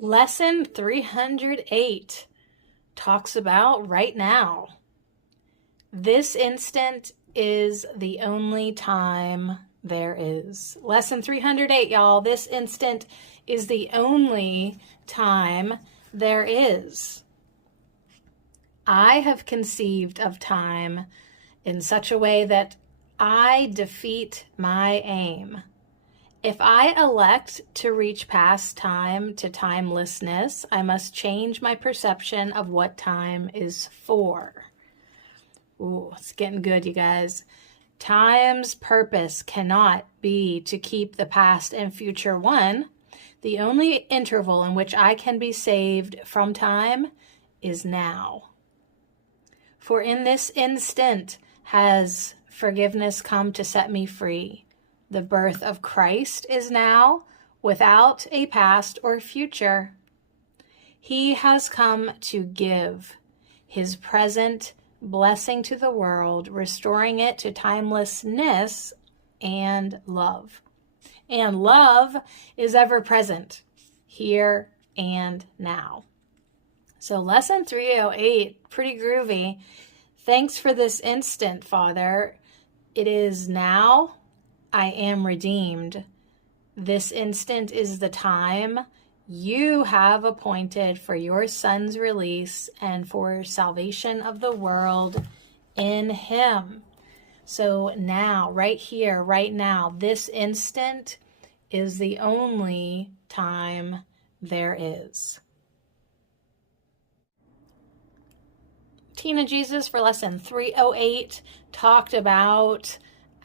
Lesson 308 talks about right now. This instant is the only time there is. Lesson 308, y'all. This instant is the only time there is. I have conceived of time in such a way that I defeat my aim. If I elect to reach past time to timelessness, I must change my perception of what time is for. Ooh, it's getting good, you guys. Time's purpose cannot be to keep the past and future one. The only interval in which I can be saved from time is now. For in this instant has forgiveness come to set me free. The birth of Christ is now, without a past or future. He has come to give his present blessing to the world, restoring it to timelessness and love. And love is ever present, here and now. So lesson 308, pretty groovy. Thanks for this instant, Father. It is now. I am redeemed. This instant is the time you have appointed for your Son's release and for salvation of the world in him. So now, right here, right now, this instant is the only time there is. Tina Jesus for lesson 308 talked about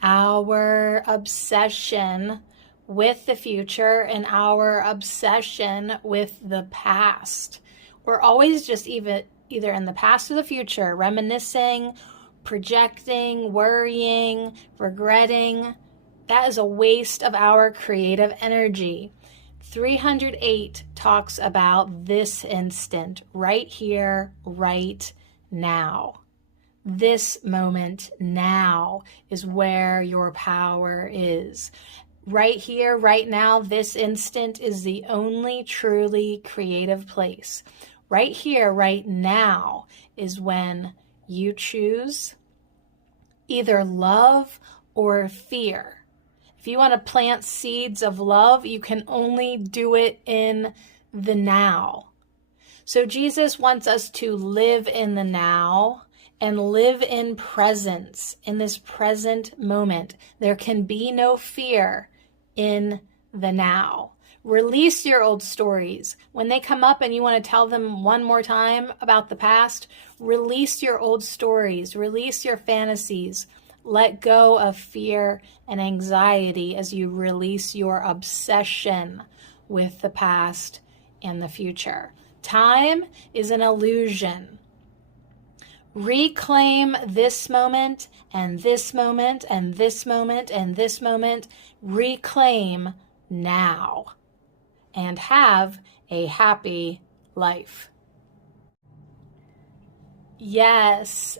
our obsession with the future and our obsession with the past. We're always just either in the past or the future, reminiscing, projecting, worrying, regretting. That is a waste of our creative energy. 308 talks about this instant, right here, right now. This moment now is where your power is. Right here, right now, this instant is the only truly creative place. Right here, right now is when you choose either love or fear. If you want to plant seeds of love, you can only do it in the now. So Jesus wants us to live in the now and live in presence, in this present moment. There can be no fear in the now. Release your old stories. When they come up and you want to tell them one more time about the past, release your old stories, release your fantasies. Let go of fear and anxiety as you release your obsession with the past and the future. Time is an illusion. Reclaim this moment and this moment and this moment and this moment. Reclaim now and have a happy life. Yes,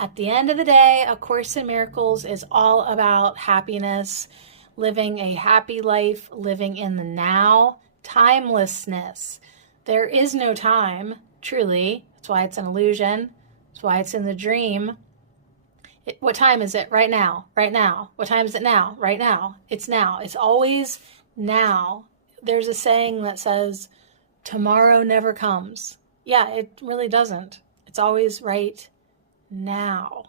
at the end of the day, A Course in Miracles is all about happiness, living a happy life, living in the now, timelessness. There is no time, truly. That's why it's an illusion. That's why it's in the dream. What time is it? Right now. Right now. What time is it now? Right now. It's now. It's always now. There's a saying that says, tomorrow never comes. Yeah, it really doesn't. It's always right now.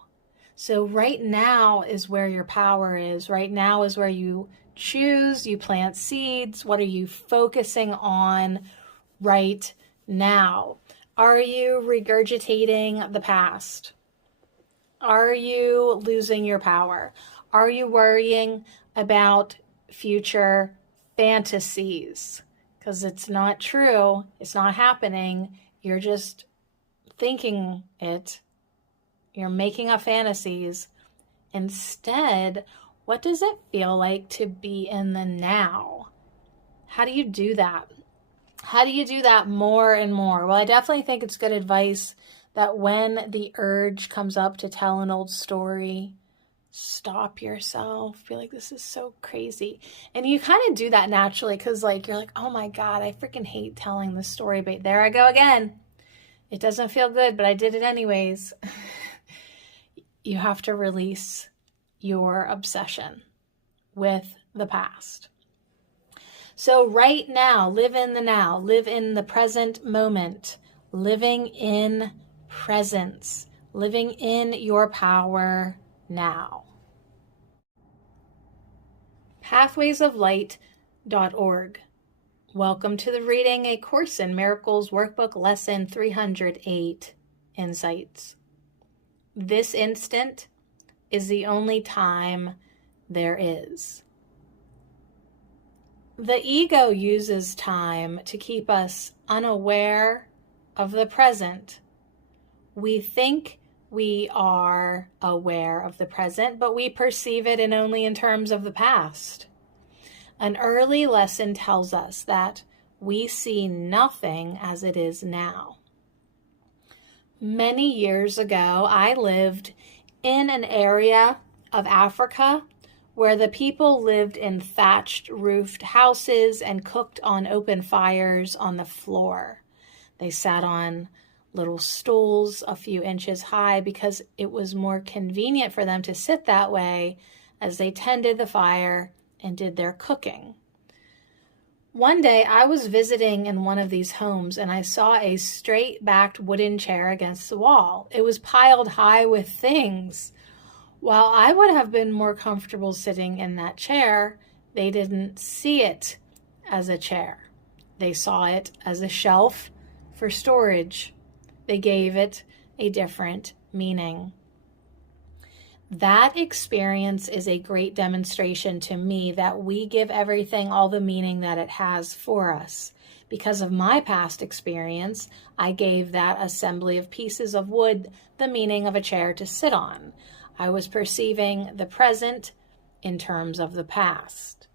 So right now is where your power is. Right now is where you choose, you plant seeds. What are you focusing on right now? Are you regurgitating the past? Are you losing your power? Are you worrying about future fantasies? Because it's not true. It's not happening. You're just thinking it. You're making up fantasies. Instead, what does it feel like to be in the now? How do you do that? How do you do that more and more? Well, I definitely think it's good advice that when the urge comes up to tell an old story, stop yourself. Be like, this is so crazy. And you kind of do that naturally because like you're like, oh my God, I freaking hate telling this story, but there I go again. It doesn't feel good, but I did it anyways. You have to release your obsession with the past. So right now, live in the now, live in the present moment, living in presence, living in your power now. Pathwaysoflight.org. Welcome to the Reading A Course in Miracles Workbook Lesson 308, Insights. This instant is the only time there is. The ego uses time to keep us unaware of the present. We think we are aware of the present, but we perceive it only in terms of the past. An early lesson tells us that we see nothing as it is now. Many years ago, I lived in an area of Africa where the people lived in thatched roofed houses and cooked on open fires on the floor. They sat on little stools a few inches high because it was more convenient for them to sit that way as they tended the fire and did their cooking. One day I was visiting in one of these homes and I saw a straight-backed wooden chair against the wall. It was piled high with things. While I would have been more comfortable sitting in that chair, they didn't see it as a chair. They saw it as a shelf for storage. They gave it a different meaning. That experience is a great demonstration to me that we give everything all the meaning that it has for us. Because of my past experience, I gave that assembly of pieces of wood the meaning of a chair to sit on. I was perceiving the present in terms of the past.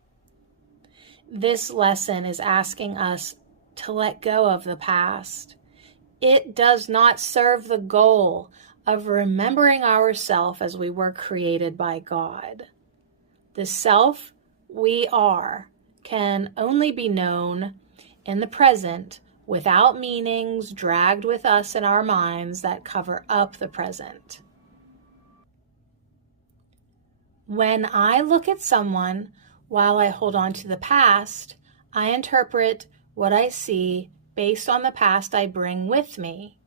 This lesson is asking us to let go of the past. It does not serve the goal of remembering ourselves as we were created by God. The self we are can only be known in the present without meanings dragged with us in our minds that cover up the present. When I look at someone while I hold on to the past, I interpret what I see based on the past I bring with me.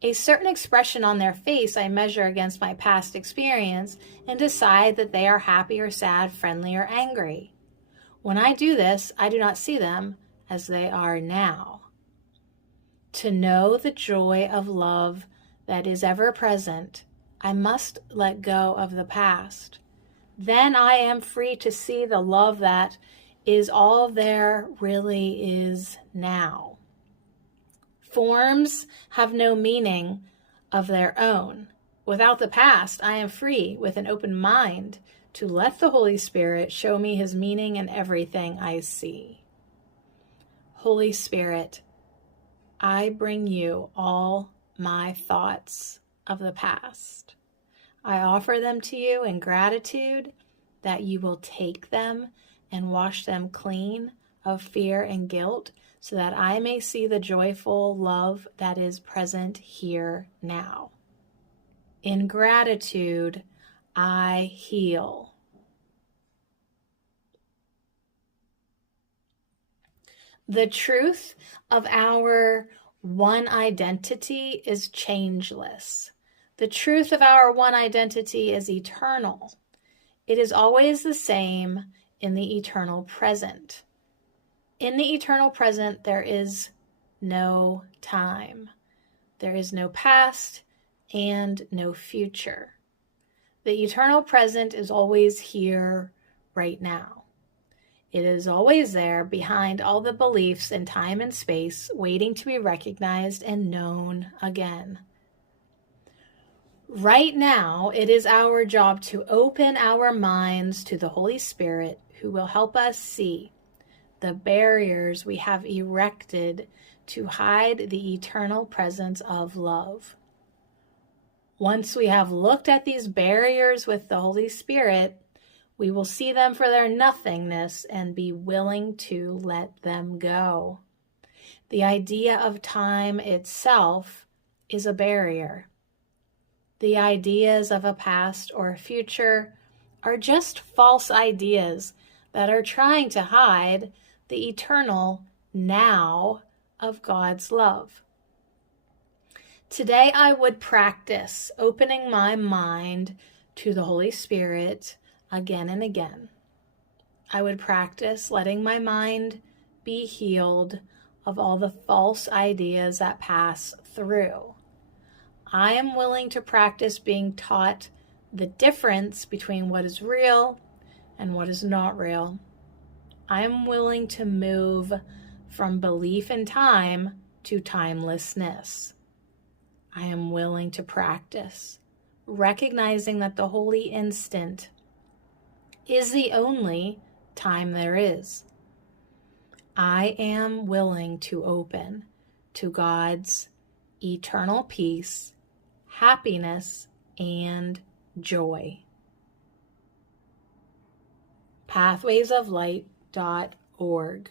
A certain expression on their face I measure against my past experience and decide that they are happy or sad, friendly or angry. When I do this, I do not see them as they are now. To know the joy of love that is ever present, I must let go of the past. Then I am free to see the love that is all there really is now. Forms have no meaning of their own. Without the past, I am free with an open mind to let the Holy Spirit show me his meaning in everything I see. Holy Spirit, I bring you all my thoughts of the past. I offer them to you in gratitude that you will take them and wash them clean of fear and guilt so that I may see the joyful love that is present here now. In gratitude, I heal. The truth of our one identity is changeless. The truth of our one identity is eternal. It is always the same in the eternal present. In the eternal present, there is no time. There is no past and no future. The eternal present is always here right now. It is always there behind all the beliefs in time and space, waiting to be recognized and known again. Right now, it is our job to open our minds to the Holy Spirit who will help us see the barriers we have erected to hide the eternal presence of love. Once we have looked at these barriers with the Holy Spirit, we will see them for their nothingness and be willing to let them go. The idea of time itself is a barrier. The ideas of a past or a future are just false ideas that are trying to hide the eternal now of God's love. Today I would practice opening my mind to the Holy Spirit again and again. I would practice letting my mind be healed of all the false ideas that pass through. I am willing to practice being taught the difference between what is real and what is not real. I am willing to move from belief in time to timelessness. I am willing to practice recognizing that the holy instant is the only time there is. I am willing to open to God's eternal peace, happiness, and joy. pathwaysoflight.org.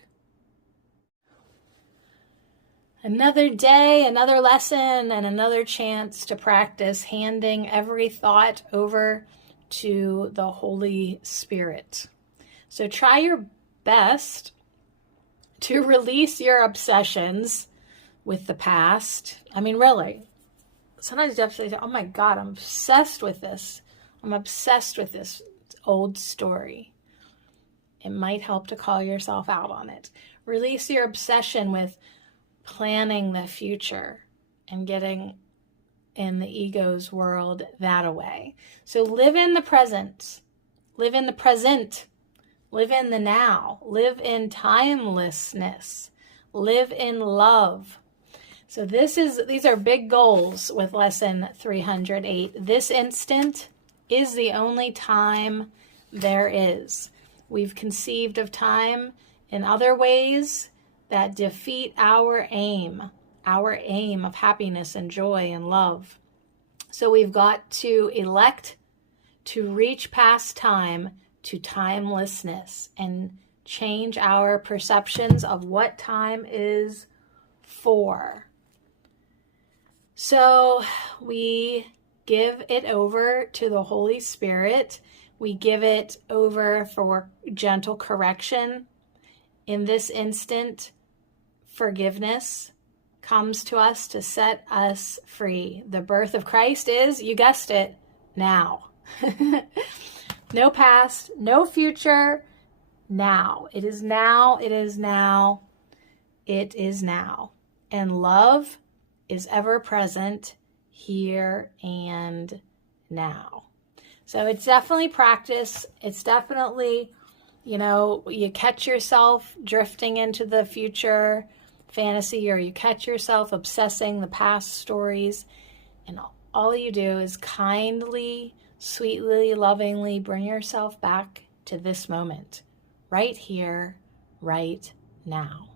Another day, another lesson, and another chance to practice handing every thought over to the Holy Spirit. So try your best to release your obsessions with the past. I mean, really, sometimes you have to say, oh my God, I'm obsessed with this. I'm obsessed with this old story. It might help to call yourself out on it. Release your obsession with planning the future and getting in the ego's world that way. So live in the present. Live in the present. Live in the now. Live in timelessness. Live in love. So these are big goals with lesson 308. This instant is the only time there is. We've conceived of time in other ways that defeat our aim of happiness and joy and love. So we've got to elect to reach past time to timelessness and change our perceptions of what time is for. So we give it over to the Holy Spirit. We give it over for gentle correction. In this instant, forgiveness comes to us to set us free. The birth of Christ is, you guessed it, now. No past, no future, now. It is now, it is now, it is now. And love is ever present here and now. So it's definitely practice. It's definitely, you catch yourself drifting into the future fantasy, or you catch yourself obsessing the past stories, and all you do is kindly, sweetly, lovingly bring yourself back to this moment, right here, right now.